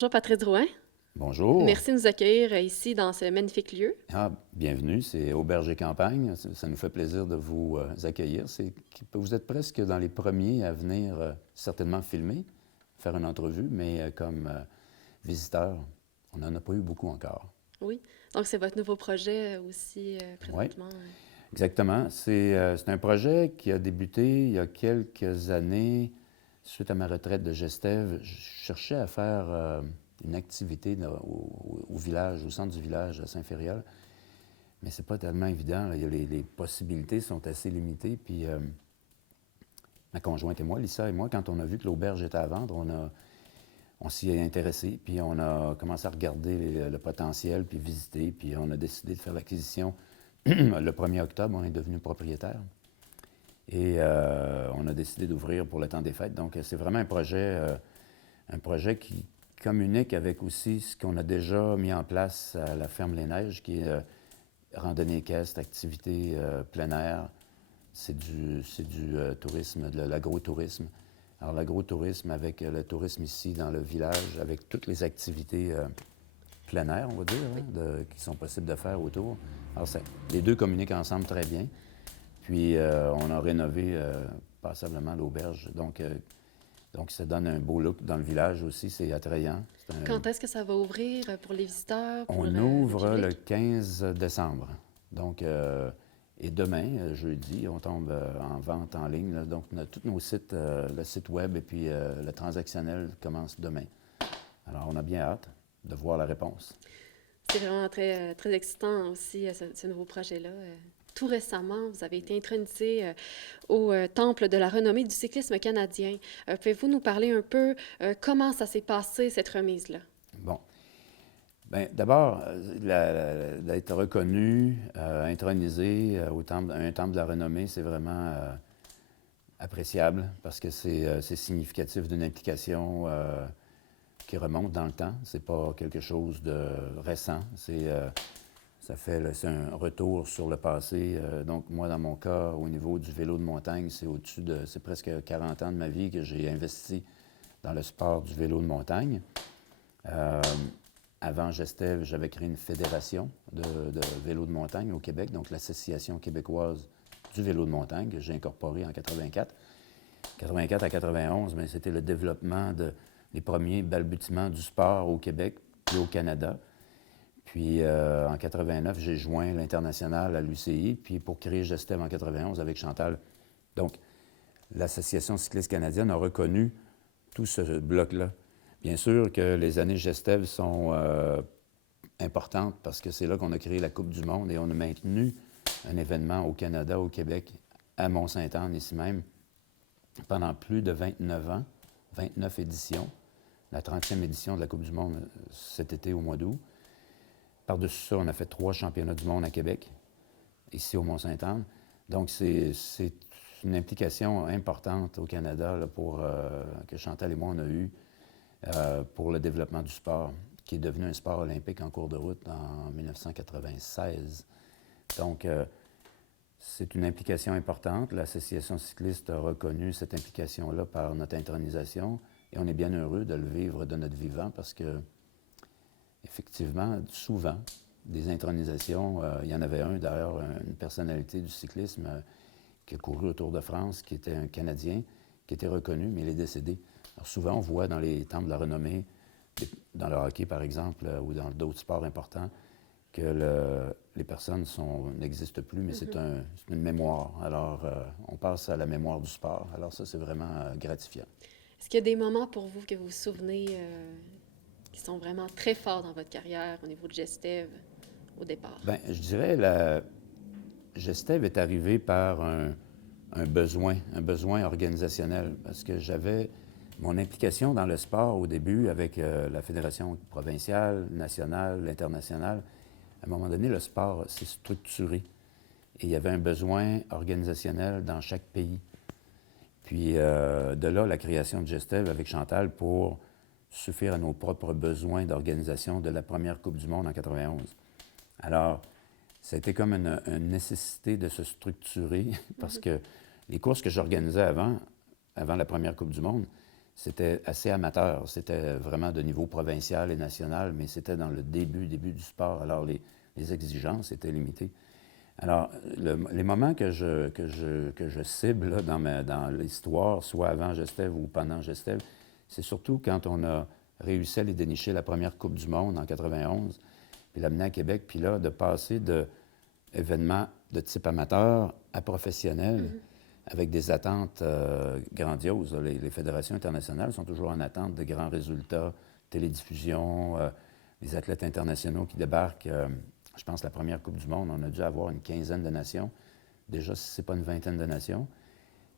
Bonjour Patrice Drouin. Bonjour. Merci de nous accueillir ici dans ce magnifique lieu. Ah, bienvenue, c'est Auberge et Campagne. Ça nous fait plaisir de vous accueillir. Vous êtes presque dans les premiers à venir certainement filmer, faire une entrevue, mais comme visiteur, on n'en a pas eu beaucoup encore. Oui. Donc, c'est votre nouveau projet aussi Oui, présentement. exactement. C'est un projet qui a débuté il y a quelques années. Suite à ma retraite de Gestève, je cherchais à faire une activité au village, au centre du village à Saint-Fériol. Mais c'est pas tellement évident. Là. Les possibilités sont assez limitées. Puis ma conjointe et moi, Lisa et moi, quand on a vu que l'auberge était à vendre, on s'y est intéressé. Puis on a commencé à regarder le potentiel, puis visiter. Puis on a décidé de faire l'acquisition. Le 1er octobre, on est devenu propriétaire. Et on a décidé d'ouvrir pour le temps des fêtes. Donc c'est vraiment un projet qui communique avec aussi ce qu'on a déjà mis en place à la ferme Les Neiges, qui est randonnée équestre, activité plein air. C'est du tourisme, de l'agrotourisme. Alors, l'agrotourisme avec le tourisme ici dans le village, avec toutes les activités plein air, on va dire, Oui. qui sont possibles de faire autour. Alors, les deux communiquent ensemble très bien. Puis, on a rénové passablement l'auberge. Donc, ça donne un beau look dans le village aussi. C'est attrayant. Quand est-ce que ça va ouvrir pour les visiteurs, pour On le ouvre le public? 15 décembre. Donc, et demain, jeudi, on tombe en vente en ligne. Là. Donc, tous nos sites, le site web et puis le transactionnel commence demain. Alors, on a bien hâte de voir la réponse. C'est vraiment très, très excitant aussi, ce nouveau projet-là. Tout récemment, vous avez été intronisé au Temple de la renommée du cyclisme canadien. Pouvez-vous nous parler un peu comment ça s'est passé, cette remise-là? Bon. Bien, d'abord, d'être reconnu, intronisé à un temple de la renommée, c'est vraiment appréciable parce que c'est significatif d'une implication qui remonte dans le temps. C'est pas quelque chose de récent. C'est un retour sur le passé. Donc, moi, dans mon cas, au niveau du vélo de montagne, c'est presque 40 ans de ma vie que j'ai investi dans le sport du vélo de montagne. Euh, Avant Gestève, j'avais créé une fédération de vélo de montagne au Québec, donc l'Association québécoise du vélo de montagne, que j'ai incorporée en 84. 84 à 91, mais c'était le développement des premiers balbutiements du sport au Québec puis au Canada. Puis en 89, j'ai joint l'International à l'UCI, puis pour créer Gestève en 91 avec Chantal. Donc, l'Association cycliste canadienne a reconnu tout ce bloc-là. Bien sûr que les années Gestève sont importantes parce que c'est là qu'on a créé la Coupe du monde et on a maintenu un événement au Canada, au Québec, à Mont-Sainte-Anne, ici même, pendant plus de 29 ans, 29 éditions, la 30e édition de la Coupe du monde cet été au mois d'août. Par-dessus ça, on a fait 3 championnats du monde à Québec, ici au Mont-Sainte-Anne. Donc, c'est une implication importante au Canada là, que Chantal et moi, on a eue pour le développement du sport, qui est devenu un sport olympique en cours de route en 1996. Donc, c'est une implication importante. L'Association cycliste a reconnu cette implication-là par notre intronisation et on est bien heureux de le vivre de notre vivant parce que, effectivement, souvent, des intronisations, il y en avait un d'ailleurs, une personnalité du cyclisme qui a couru au Tour de France, qui était un Canadien, qui était reconnu, mais il est décédé. Alors souvent, on voit dans les temples de la renommée, dans le hockey par exemple, ou dans d'autres sports importants, que les personnes n'existent plus, mais c'est une mémoire. Alors, on passe à la mémoire du sport. Alors ça, c'est vraiment gratifiant. Est-ce qu'il y a des moments pour vous que vous vous souvenez qui sont vraiment très forts dans votre carrière au niveau de Gestève au départ? Bien, je dirais, Gestève est arrivé par un besoin organisationnel, parce que j'avais mon implication dans le sport au début avec la fédération provinciale, nationale, internationale. À un moment donné, le sport s'est structuré et il y avait un besoin organisationnel dans chaque pays. Puis de là, la création de Gestève avec Chantal pour suffire à nos propres besoins d'organisation de la première Coupe du monde en 91. Alors, ça a été comme une nécessité de se structurer parce que les courses que j'organisais avant la première Coupe du monde, c'était assez amateur. C'était vraiment de niveau provincial et national, mais c'était dans le début du sport. Alors, les exigences étaient limitées. Alors, les moments que je cible là, dans l'histoire, soit avant Gestev ou pendant Gestev, c'est surtout quand on a réussi à aller dénicher la première Coupe du monde en 91, puis l'amener à Québec, puis là, de passer d'événements de type amateur à professionnel, avec des attentes grandioses. Les fédérations internationales sont toujours en attente de grands résultats, télédiffusion, les athlètes internationaux qui débarquent. Je pense que la première Coupe du monde, on a dû avoir une quinzaine de nations. Déjà, si ce n'est pas une vingtaine de nations.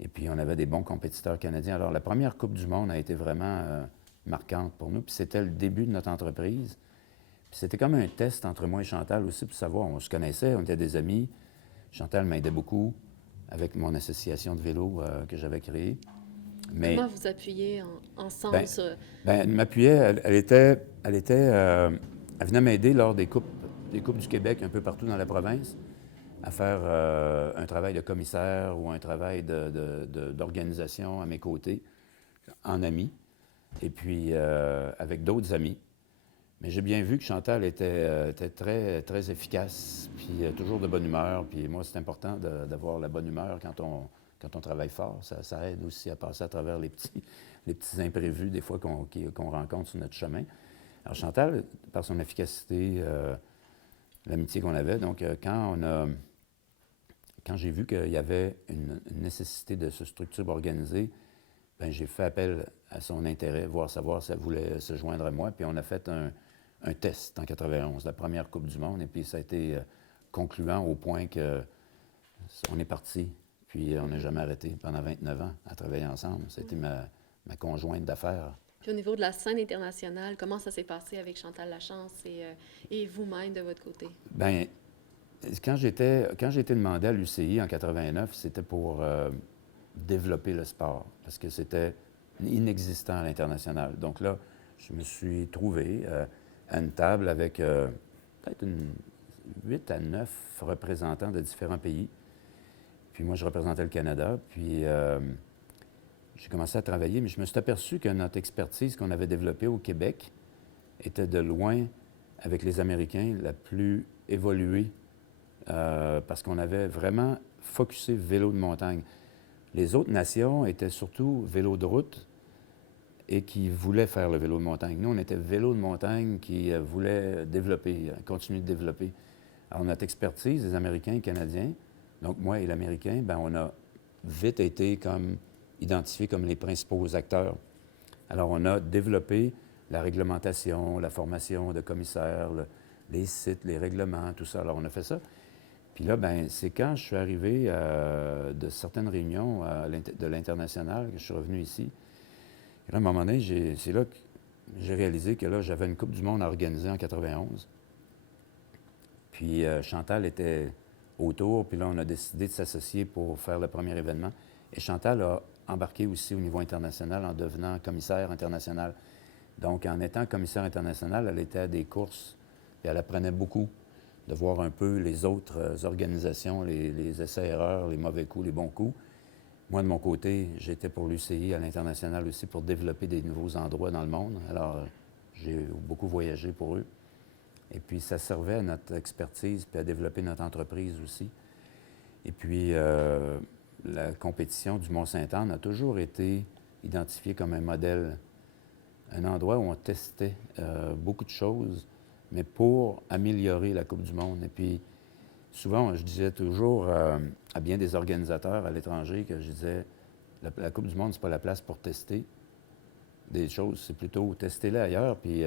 Et puis, on avait des bons compétiteurs canadiens. Alors, la première Coupe du monde a été vraiment marquante pour nous. Puis, c'était le début de notre entreprise. Puis, c'était comme un test entre moi et Chantal aussi pour savoir. On se connaissait, on était des amis. Chantal m'aidait beaucoup avec mon association de vélo que j'avais créée. Mais, Comment vous appuyez ensemble ben, sur... elle m'appuyait. Elle venait m'aider lors des coupes du Québec un peu partout dans la province à faire un travail de commissaire ou un travail d'organisation à mes côtés, en ami, et puis avec d'autres amis. Mais j'ai bien vu que Chantal était très, très efficace, puis toujours de bonne humeur. Puis moi, c'est important d'avoir la bonne humeur quand on travaille fort. Ça aide aussi à passer à travers les petits imprévus, des fois, qu'on rencontre sur notre chemin. Alors Chantal, par son efficacité, l'amitié qu'on avait, donc quand j'ai vu qu'il y avait une nécessité de se structurer, organiser, bien, j'ai fait appel à son intérêt, savoir si elle voulait se joindre à moi. Puis on a fait un test en 91, la première Coupe du monde, et puis ça a été concluant au point qu'on est parti, puis on n'a jamais arrêté pendant 29 ans à travailler ensemble. Ça a été ma conjointe d'affaires. Puis au niveau de la scène internationale, comment ça s'est passé avec Chantal Lachance et vous-même de votre côté? Bien, quand j'ai été demandé à l'UCI en 89, c'était pour développer le sport, parce que c'était inexistant à l'international. Donc là, je me suis trouvé à une table avec peut-être 8 à 9 représentants de différents pays. Puis moi, je représentais le Canada. Puis j'ai commencé à travailler, mais je me suis aperçu que notre expertise qu'on avait développée au Québec était de loin, avec les Américains, la plus évoluée parce qu'on avait vraiment focusé vélo de montagne. Les autres nations étaient surtout vélo de route et qui voulaient faire le vélo de montagne. Nous, on était vélo de montagne qui voulait développer, continuer de développer. Alors, notre expertise, les Américains et les Canadiens, donc moi et l'Américain, bien, on a vite été comme identifiés comme les principaux acteurs. Alors, on a développé la réglementation, la formation de commissaires, les sites, les règlements, tout ça. Alors, on a fait ça. Puis là, ben, c'est quand je suis arrivé de certaines réunions de l'international que je suis revenu ici. Et là, à un moment donné, c'est là que j'ai réalisé que là, j'avais une Coupe du monde à organiser en 91. Puis Chantal était autour, puis là, on a décidé de s'associer pour faire le premier événement. Et Chantal a embarqué aussi au niveau international en devenant commissaire international. Donc, en étant commissaire international, elle était à des courses, et elle apprenait beaucoup de voir un peu les autres organisations, les essais-erreurs, les mauvais coups, les bons coups. Moi, de mon côté, j'étais pour l'UCI à l'international aussi pour développer des nouveaux endroits dans le monde. Alors, j'ai beaucoup voyagé pour eux. Et puis, ça servait à notre expertise puis à développer notre entreprise aussi. Et puis, la compétition du Mont-Sainte-Anne a toujours été identifiée comme un modèle, un endroit où on testait beaucoup de choses, mais pour améliorer la Coupe du monde. Et puis, souvent, je disais toujours à bien des organisateurs à l'étranger que je disais, la Coupe du monde, c'est pas la place pour tester des choses, c'est plutôt tester-les ailleurs, puis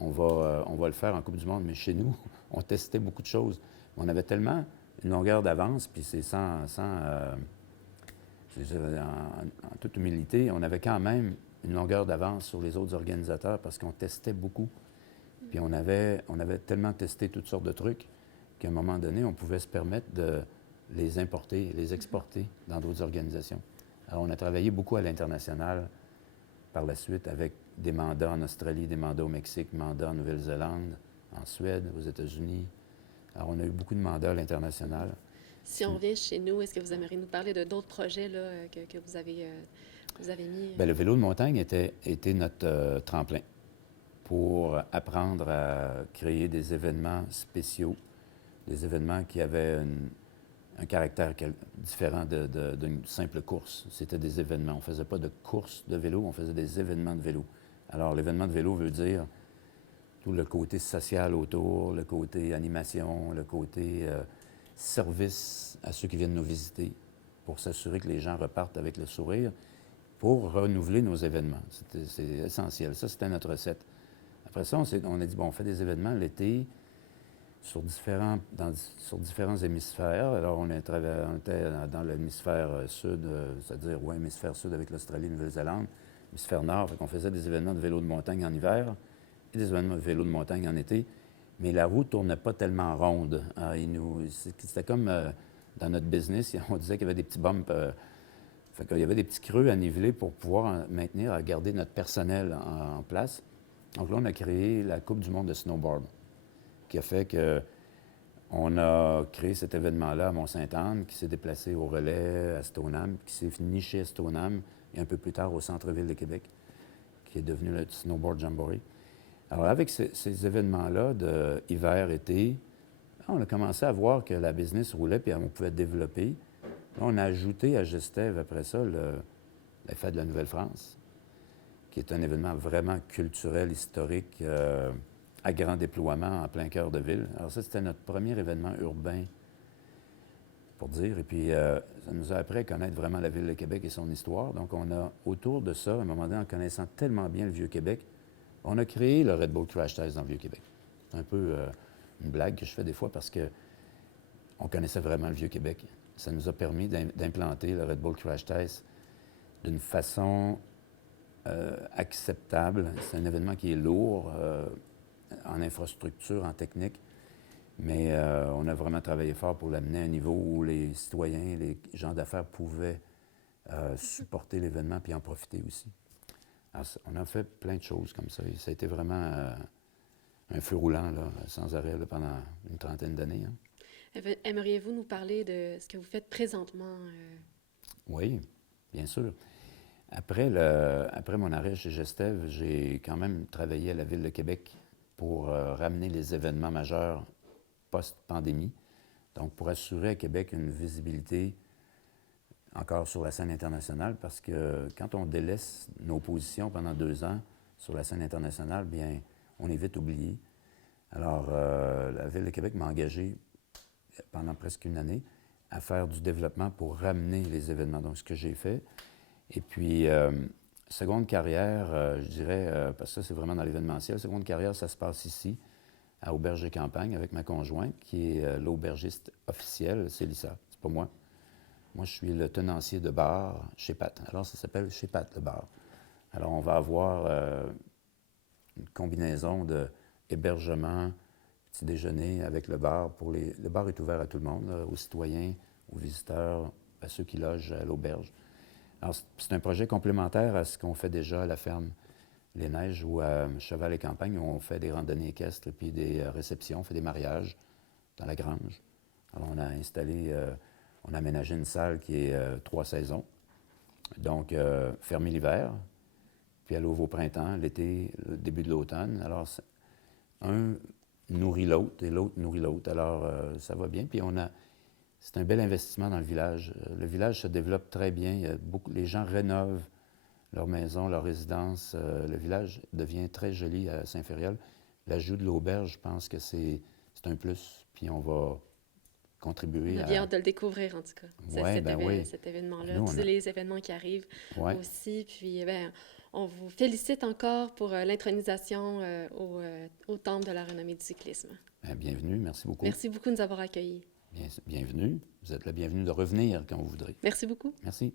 on va le faire en Coupe du monde. Mais chez nous, on testait beaucoup de choses. On avait tellement une longueur d'avance, puis c'est en toute humilité, on avait quand même une longueur d'avance sur les autres organisateurs parce qu'on testait beaucoup. Puis on avait tellement testé toutes sortes de trucs qu'à un moment donné, on pouvait se permettre de les importer, les exporter dans d'autres organisations. Alors, on a travaillé beaucoup à l'international par la suite avec des mandats en Australie, des mandats au Mexique, mandats en Nouvelle-Zélande, en Suède, aux États-Unis. Alors, on a eu beaucoup de mandats à l'international. Si on revient chez nous, est-ce que vous aimeriez nous parler de d'autres projets là, que vous avez vous avez mis? Bien, le vélo de montagne était notre tremplin pour apprendre à créer des événements spéciaux, des événements qui avaient un caractère différent d'une simple course. C'était des événements. On ne faisait pas de course de vélo, on faisait des événements de vélo. Alors, l'événement de vélo veut dire tout le côté social autour, le côté animation, le côté service à ceux qui viennent nous visiter pour s'assurer que les gens repartent avec le sourire pour renouveler nos événements. C'est essentiel. Ça, c'était notre recette. Après ça, on a dit, bon, on fait des événements l'été sur différents hémisphères. Alors, on était dans l'hémisphère sud, c'est-à-dire, oui, hémisphère sud avec l'Australie, Nouvelle-Zélande, hémisphère nord, fait qu'on faisait des événements de vélo de montagne en hiver et des événements de vélo de montagne en été. Mais la roue ne tournait pas tellement ronde. C'était comme dans notre business, on disait qu'il y avait des petits bumps. Fait qu'il y avait des petits creux à niveler pour pouvoir maintenir, à garder notre personnel en place. Donc là, on a créé la Coupe du monde de snowboard, qui a fait qu'on a créé cet événement-là à Mont-Sainte-Anne, qui s'est déplacé au relais à Stoneham, qui s'est niché à Stoneham, et un peu plus tard au centre-ville de Québec, qui est devenu le Snowboard Jamboree. Alors, avec ces événements-là de hiver-été, on a commencé à voir que la business roulait, puis on pouvait développer. Là, on a ajouté à Gestève, après ça, la Fête de la Nouvelle-France, qui est un événement vraiment culturel, historique, à grand déploiement en plein cœur de ville. Alors ça, c'était notre premier événement urbain, pour dire. Et puis, ça nous a appris à connaître vraiment la ville de Québec et son histoire. Donc, on a, autour de ça, à un moment donné, en connaissant tellement bien le Vieux-Québec, on a créé le Red Bull Crash Test dans le Vieux-Québec. C'est un peu une blague que je fais des fois parce qu'on connaissait vraiment le Vieux-Québec. Ça nous a permis d'implanter le Red Bull Crash Test d'une façon acceptable. C'est un événement qui est lourd en infrastructure, en technique, mais on a vraiment travaillé fort pour l'amener à un niveau où les citoyens, les gens d'affaires pouvaient supporter l'événement puis en profiter aussi. Alors, on a fait plein de choses comme ça. Et ça a été vraiment un feu roulant, là, sans arrêt, là, pendant une trentaine d'années. Hein. Aimeriez-vous nous parler de ce que vous faites présentement? Oui, bien sûr. Après mon arrêt chez Gestève, j'ai quand même travaillé à la Ville de Québec pour ramener les événements majeurs post-pandémie. Donc, pour assurer à Québec une visibilité encore sur la scène internationale, parce que quand on délaisse nos positions pendant 2 ans sur la scène internationale, bien, on est vite oublié. Alors, la Ville de Québec m'a engagé pendant presque une année à faire du développement pour ramener les événements. Donc, ce que j'ai fait. Et puis, seconde carrière, je dirais, parce que ça, c'est vraiment dans l'événementiel. Seconde carrière, ça se passe ici, à Auberge et Campagne, avec ma conjointe, qui est l'aubergiste officielle, c'est Lisa. C'est pas moi. Moi, je suis le tenancier de bar chez Pat. Alors, ça s'appelle chez Pat, le bar. Alors, on va avoir une combinaison d'hébergement, petit déjeuner avec le bar. Le bar est ouvert à tout le monde, là, aux citoyens, aux visiteurs, à ceux qui logent à l'auberge. Alors, c'est un projet complémentaire à ce qu'on fait déjà à la ferme Les Neiges ou à Cheval et Campagne, où on fait des randonnées équestres et puis des réceptions, on fait des mariages dans la grange. Alors, on a installé... on a aménagé une salle qui est 3 saisons. Donc, fermée l'hiver, puis elle ouvre au printemps, l'été, le début de l'automne. Alors, un nourrit l'autre et l'autre nourrit l'autre. Alors, ça va bien. Puis c'est un bel investissement dans le village. Le village se développe très bien. Les gens rénovent leur maison, leur résidence. Le village devient très joli à Saint-Fériol. L'ajout de l'auberge, je pense que c'est un plus. Puis on va contribuer On a bien hâte de le découvrir, en tout cas, oui. cet événement-là, tous les événements qui arrivent aussi. Puis, on vous félicite encore pour l'intronisation au Temple de la renommée du cyclisme. Bien, bienvenue, merci beaucoup. Merci beaucoup de nous avoir accueillis. Bienvenue. Vous êtes la bienvenue de revenir quand vous voudrez. Merci beaucoup. Merci.